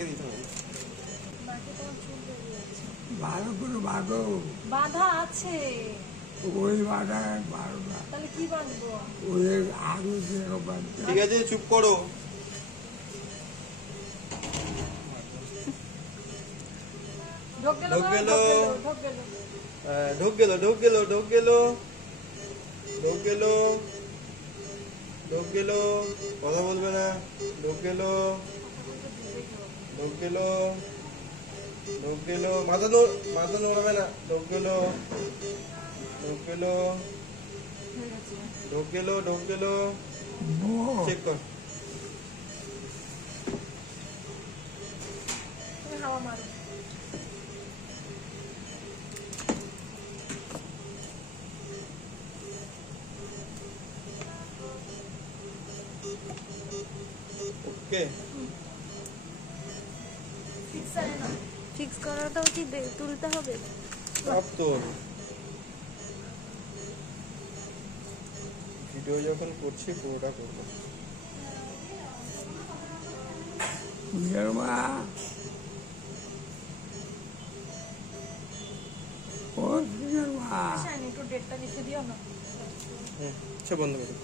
মাকে দিতে হবে। মাকে তোমার চুল বেরিয়ে আছে। ভালো করে বাঁধো। বাঁধা আছে। ওই বাঁধা ভালো না। তাহলে কি বাঁধবো? ওই আলু দিয়ে বাঁধতে। ঠিক আছে, চুপ করো। ঢোক গেল, ঢোক গেল। ঢোক গেল। ঢোক গেল, ঢোক গেল, ঢোক গেল, ঢোক গেল, ঢোক গেল, কথা বলবে না। ঢোক গেল, ঢোক গেল, ঢোক গেল, মাথা নড়াবে না। ঢোক গেল, ঢোক গেল, হয়ে গেছে। ঢোক গেল, ঢোক গেল। চেক কর। তুমি হাওয়া মারো। ওকে। ফিক্স করাটাও কি তুলতে হবে? সব তোর ভিডিও যখন করছি পুরোটা করবো। মা ও মা একটু ডেটটা লিখে দিও না। সে বন্ধ করো।